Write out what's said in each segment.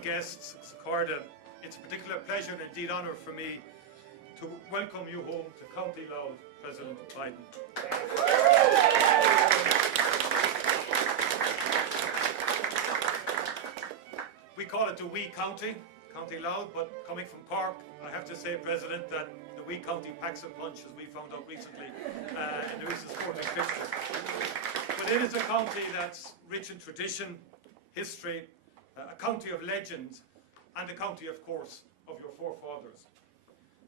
honored guests, it's a particular pleasure and indeed honour for me to welcome you home to County Louth, President Biden. We call it the wee county, County Louth, but coming from Cork, I have to say, President, that the wee county packs a punch, as we found out recently in the recent sporting fixture. But it is a county that's rich in tradition, history, a county of legends, and a county, of course, of your forefathers.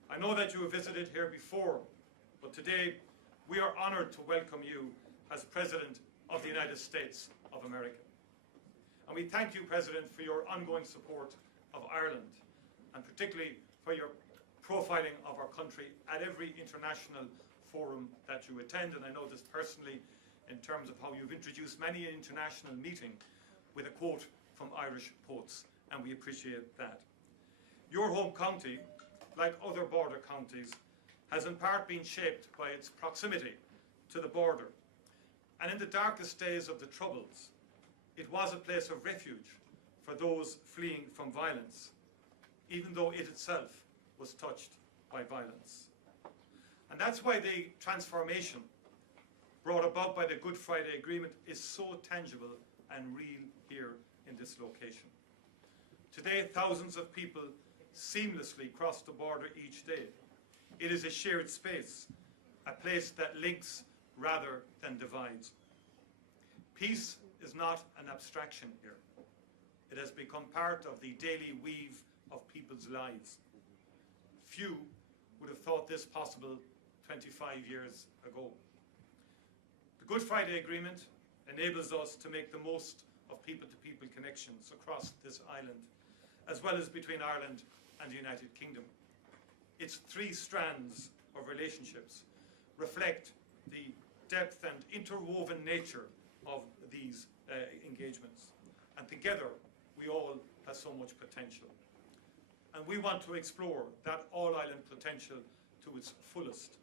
I know that you have visited here before, but today we are honoured to welcome you as President of the United States of America. And we thank you, President, for your ongoing support of Ireland, and particularly for your profiling of our country at every international forum that you attend. And I know this personally in terms of how you've introduced many an international meeting with a quote from Irish poets, and we appreciate that. Your home county, like other border counties, has in part been shaped by its proximity to the border. And in the darkest days of the Troubles, it was a place of refuge for those fleeing from violence, even though it itself was touched by violence. And that's why the transformation brought about by the Good Friday Agreement is so tangible and real here in this location. Today, thousands of people seamlessly cross the border each day. It is a shared space, a place that links rather than divides. Peace is not an abstraction here. It has become part of the daily weave of people's lives. Few would have thought this possible 25 years ago. The Good Friday Agreement enables us to make the most of people-to-people connections across this island, as well as between Ireland and the United Kingdom. Its three strands of relationships reflect the depth and interwoven nature of these engagements. And together, we all have so much potential. And we want to explore that all-island potential to its fullest.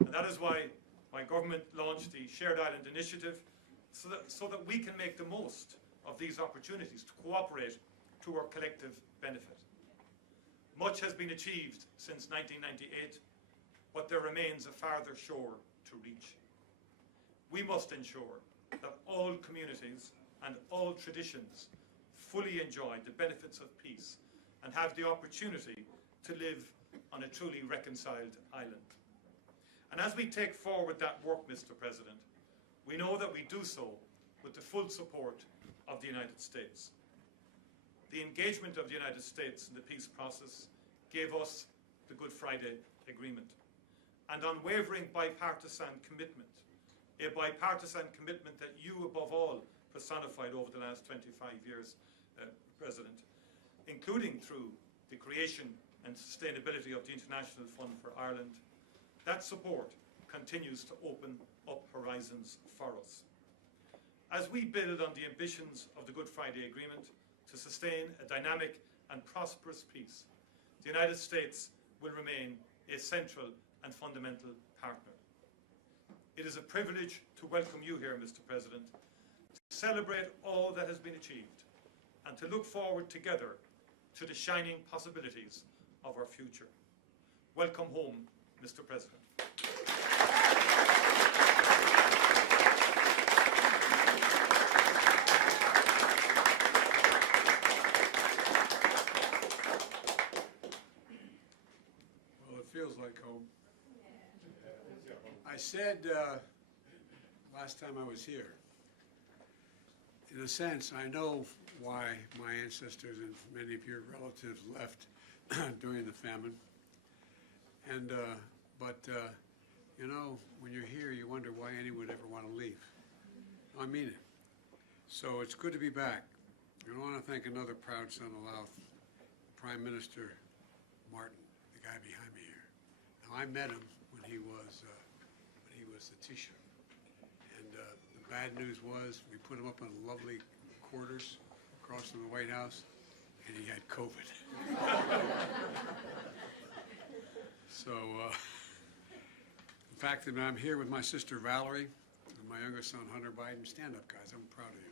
And that is why my government launched the Shared Island Initiative, so that we can make the most of these opportunities to cooperate to our collective benefit. Much has been achieved since 1998, but there remains a farther shore to reach. We must ensure that all communities and all traditions fully enjoy the benefits of peace and have the opportunity to live on a truly reconciled island. And as we take forward that work, Mr. President, we know that we do so with the full support of the United States. The engagement of the United States in the peace process gave us the Good Friday Agreement, an unwavering bipartisan commitment, a bipartisan commitment that you, above all, personified over the last 25 years, President, including through the creation and sustainability of the International Fund for Ireland. That support continues to open up horizons for us. As we build on the ambitions of the Good Friday Agreement to sustain a dynamic and prosperous peace, the United States will remain a central and fundamental partner. It is a privilege to welcome you here, Mr. President, to celebrate all that has been achieved and to look forward together to the shining possibilities of our future. Welcome home, Mr. President. Well, it feels like home. I said last time I was here, in a sense, I know why my ancestors and many of your relatives left during the famine. And, you know, when you're here, you wonder why anyone would ever want to leave. I mean it. So it's good to be back. I want to thank another proud son of Louth, Prime Minister Martin, the guy behind me here. Now, I met him when he was the Taoiseach. And the bad news was we put him up in lovely quarters across from the White House, and he had COVID. So, the fact that I'm here with my sister Valerie and my younger son Hunter Biden, stand up, guys, I'm proud of you.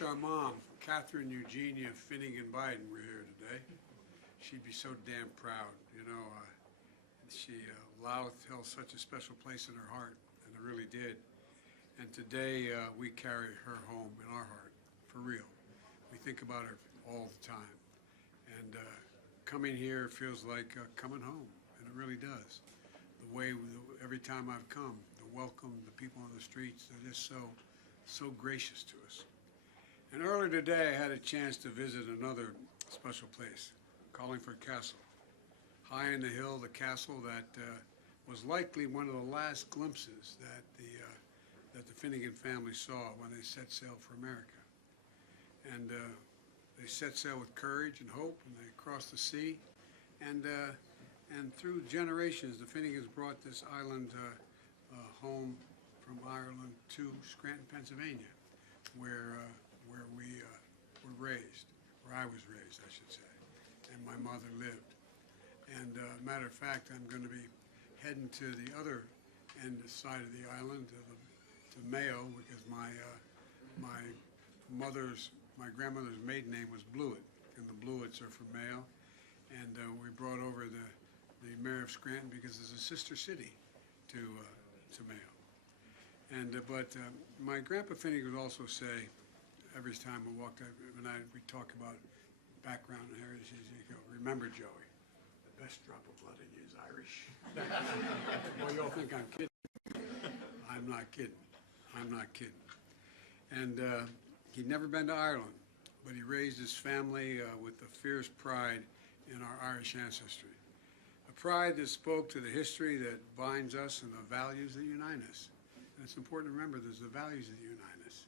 wish our mom, Catherine Eugenia Finnegan Biden, were here today. She'd be so damn proud. You know, Louth held such a special place in her heart, and it really did. And today we carry her home in our heart, for real. We think about her all the time. And coming here feels like coming home, and it really does. The way, every time I've come, the welcome, the people on the streets, they're just so gracious to us. And earlier today, I had a chance to visit another special place, Carlingford Castle. High in the hill, the castle that was likely one of the last glimpses that the Finnegan family saw when they set sail for America. And they set sail with courage and hope, and they crossed the sea. And through generations, the Finnegans brought this island home from Ireland to Scranton, Pennsylvania, where we were raised, where I was raised, I should say, and my mother lived. And matter of fact, I'm going to be heading to the other end side of the island, to Mayo, because my grandmother's maiden name was Blewett, and the Blewetts are from Mayo. And we brought over the mayor of Scranton because it's a sister city to Mayo. And but my grandpa Finnegan would also say, every time we walked up, we talk about background and heritage, he'd go, "Remember, Joey, the best drop of blood in you is Irish." Well, y'all think I'm kidding. I'm not kidding. I'm not kidding. And he'd never been to Ireland, but he raised his family with a fierce pride in our Irish ancestry. A pride that spoke to the history that binds us and the values that unite us. And it's important to remember there's the values that unite us.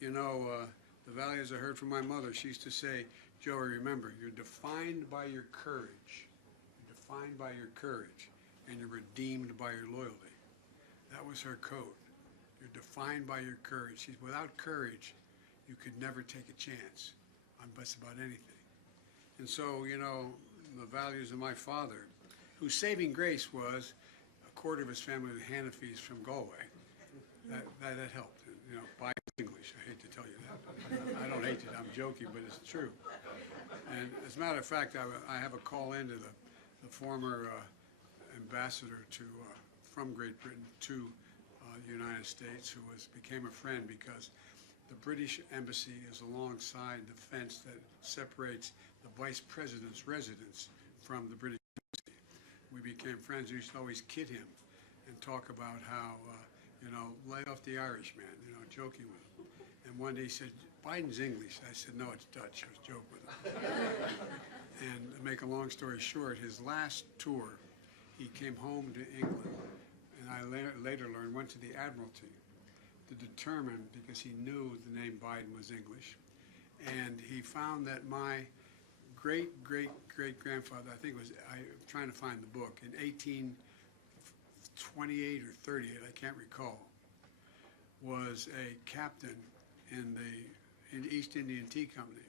You know, the values I heard from my mother, she used to say, "Joey, remember, you're defined by your courage. You're defined by your courage, and you're redeemed by your loyalty." That was her code. You're defined by your courage. She's, without courage, you could never take a chance on just about anything. And so, you know, the values of my father, whose saving grace was a quarter of his family was Hanafis from Galway. That helped. You know, by English, I hate to tell you that. I don't hate it, I'm joking, but it's true. And as a matter of fact, I have a call into the former ambassador from Great Britain to the United States, who became a friend because the British embassy is alongside the fence that separates the vice president's residence from the British embassy. We became friends. We used to always kid him and talk about how, you know, lay off the Irishman, you know, joking with him. And one day he said, "Biden's English." I said, "No, it's Dutch." I was joking with him. And to make a long story short, his last tour, he came home to England, and I later learned went to the Admiralty to determine, because he knew the name Biden was English, and he found that my great-great-great-grandfather, I think it was, I'm trying to find the book, in 1828 or 38, I can't recall, was a captain in the East Indian Tea Company.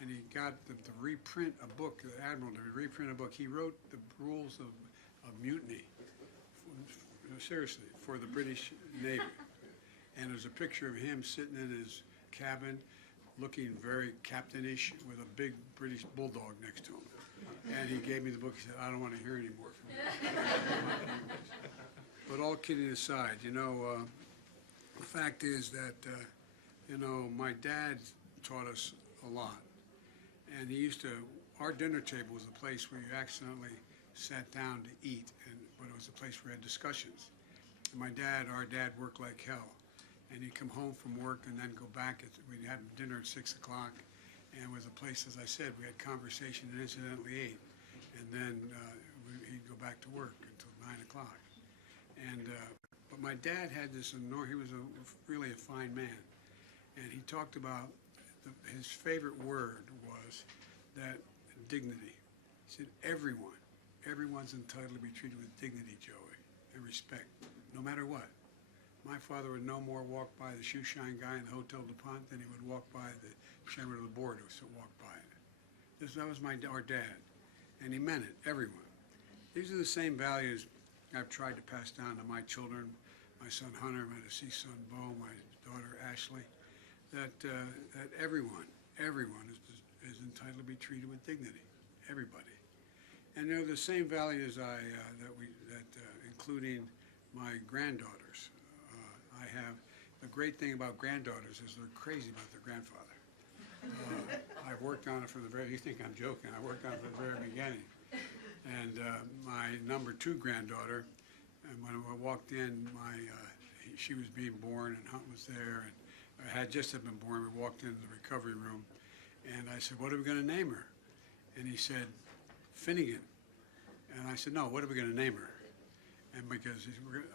And he got to reprint a book, the Admiral, to reprint a book. He wrote the rules of mutiny, seriously, for the British Navy. And there's a picture of him sitting in his cabin, looking very captainish, with a big British bulldog next to him. And he gave me the book. He said, "I don't want to hear any more from you." But all kidding aside, you know, the fact is that, you know, my dad taught us a lot. And he used to, our dinner table was a place where you accidentally sat down to eat, but it was a place where we had discussions. And our dad worked like hell. And he'd come home from work and then go back. We'd have dinner at 6 o'clock. And it was a place, as I said, we had conversation and incidentally ate. And then he'd go back to work until 9 o'clock. And but my dad had this he was really a fine man. And he talked about, his favorite word was that dignity. He said, everyone's entitled to be treated with dignity, Joey, and respect, no matter what. My father would no more walk by the shoe shine guy in the Hotel DuPont than he would walk by the chairman of the board who walked by it. That was our dad, and he meant it, everyone. These are the same values I've tried to pass down to my children, my son Hunter, my deceased son Bo, my daughter Ashley. that everyone is entitled to be treated with dignity, everybody. And they're the same values including my granddaughters. I have, the great thing about granddaughters is they're crazy about their grandfather. I've worked on it from the very, you think I'm joking, I worked on it from the very beginning. And my number 2 granddaughter, and when I walked in, she was being born and Hunt was there, and I had just been born. We walked into the recovery room, and I said, "What are we going to name her?" And he said, "Finnegan." And I said, "No, what are we going to name her?" And because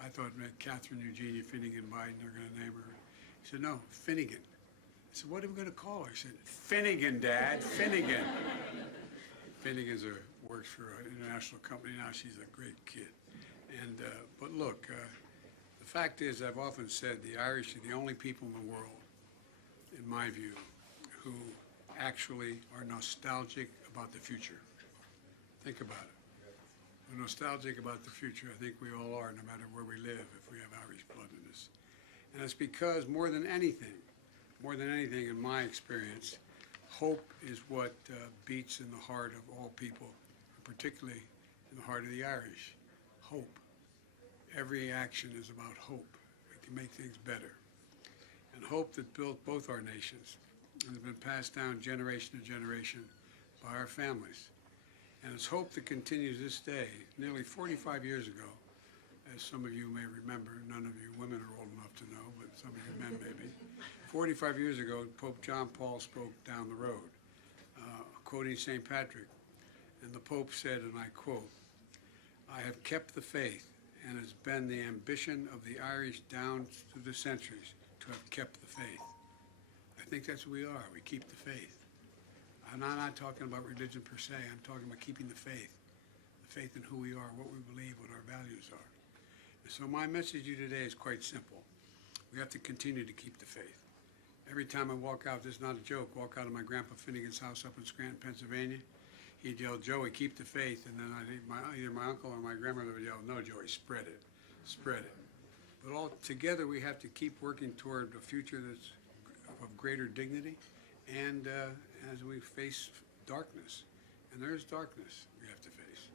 I thought Catherine Eugenia Finnegan Biden, they're going to name her. He said, "No, Finnegan." I said, "What are we going to call her?" He said, "Finnegan, Dad, Finnegan." Finnegan's works for an international company now. She's a great kid. And but look, the fact is, I've often said the Irish are the only people in the world, in my view, who actually are nostalgic about the future. Think about it. We're nostalgic about the future. I think we all are, no matter where we live, if we have Irish blood in us. And it's because more than anything in my experience, hope is what beats in the heart of all people, particularly in the heart of the Irish. Hope. Every action is about hope. We can make things better. And hope that built both our nations and has been passed down generation to generation by our families. And it's hope that continues this day. Nearly 45 years ago, as some of you may remember, none of you women are old enough to know, but some of you men maybe. 45 years ago, Pope John Paul spoke down the road, quoting St. Patrick. And the Pope said, and I quote, "I have kept the faith, and it's been the ambition of the Irish down through the centuries to have kept the faith." I think that's what we are. We keep the faith. I'm not talking about religion per se. I'm talking about keeping the faith in who we are, what we believe, what our values are. And so my message to you today is quite simple. We have to continue to keep the faith. Every time I walk out, this is not a joke, walk out of my Grandpa Finnegan's house up in Scranton, Pennsylvania, he'd yell, "Joey, keep the faith." And then either my uncle or my grandmother would yell, "No, Joey, spread it, spread it." But all together, we have to keep working toward a future that's of greater dignity, and as we face darkness, and there is darkness we have to face,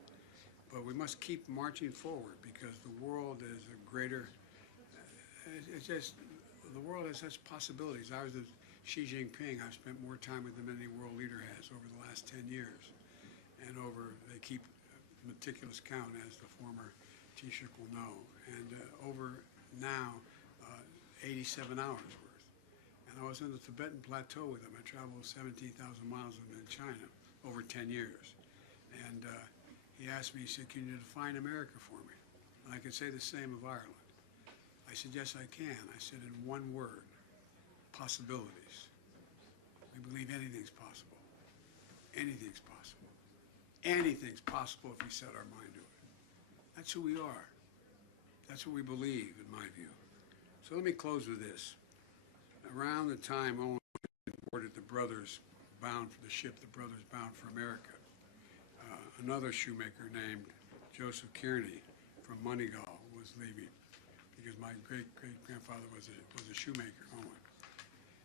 but we must keep marching forward because the world is a greater. The world has such possibilities. I was with Xi Jinping. I've spent more time with him than any world leader has over the last 10 years. And they keep meticulous count, as the former Taoiseach will know. And over now, 87 hours worth. And I was on the Tibetan Plateau with him. I traveled 17,000 miles with him in China over 10 years. And he asked me, he said, "Can you define America for me?" And I could say the same of Ireland. I said, "Yes, I can." I said, in one word, possibilities. We believe anything's possible. Anything's possible. Anything's possible if we set our mind to it. That's who we are. That's what we believe, in my view. So let me close with this. Around the time Owen boarded the brothers bound for the ship, the brothers bound for America, another shoemaker named Joseph Kearney from Moneygall was leaving, because my great-great-grandfather was a shoemaker, Owen.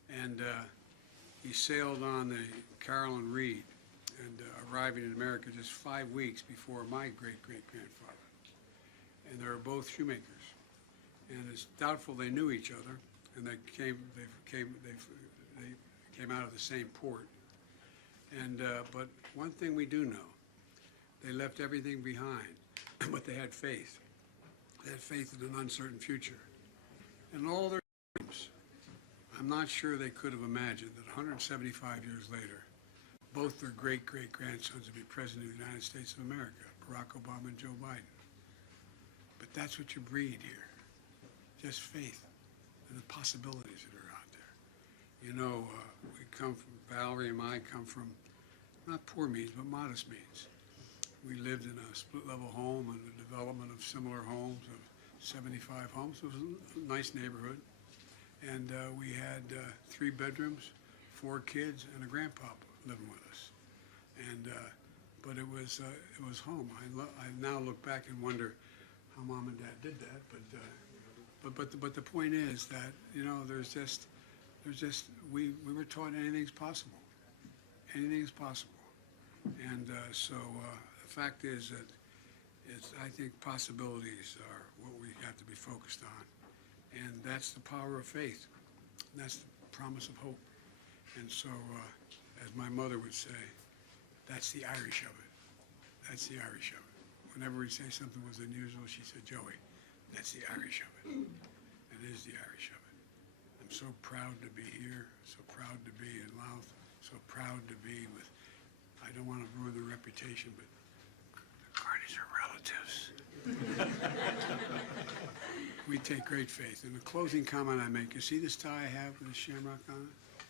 And he sailed on the Caroline Reed and arriving in America just 5 weeks before my great-great-grandfather. And they were both shoemakers. And it's doubtful they knew each other, and they came out of the same port. And but one thing we do know, they left everything behind, but they had faith. They had faith in an uncertain future. And all their dreams, I'm not sure they could have imagined that 175 years later, both their great-great-grandsons would be President of the United States of America, Barack Obama and Joe Biden. But that's what you breed here, just faith and the possibilities that are out there. You know, Valerie and I come from not poor means, but modest means. We lived in a split-level home and the development of similar homes, of 75 homes. It was a nice neighborhood. And we had 3 bedrooms, 4 kids, and a grandpa living with us. And but it was home. I now look back and wonder how Mom and Dad did that. But the point is that, you know, there's just there's just, we were taught anything's possible. Anything is possible. And the fact is that I think possibilities are what we have to be focused on. And that's the power of faith. That's the promise of hope. And so, as my mother would say, that's the Irish of it. That's the Irish of it. Whenever we'd say something was unusual, she said, Joey, that's the Irish of it. It is the Irish of it. I'm so proud to be here, so proud to be in Louth, so proud to be with, I don't want to ruin the reputation, but the Carneys are relatives. We take great faith. And the closing comment I make, you see this tie I have with the shamrock on it?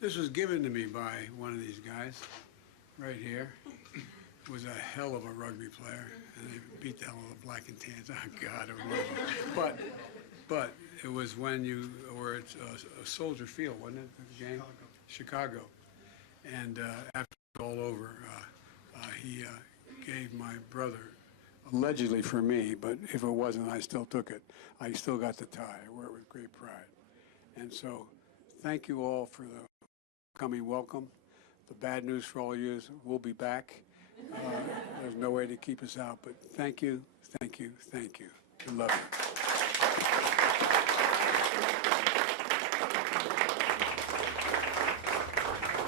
This was given to me by one of these guys right here. Was a hell of a rugby player, and they beat the hell out of the black and tans. Oh, God, I love it. But it was when you were at a Soldier Field, wasn't it, the game? Chicago. And after it was all over, he gave my brother, allegedly for me, but if it wasn't, I still took it. I still got the tie. I wear it with great pride. And so thank you all for the coming welcome. The bad news for all of you is we'll be back. There's no way to keep us out, but thank you, thank you, thank you. I love you.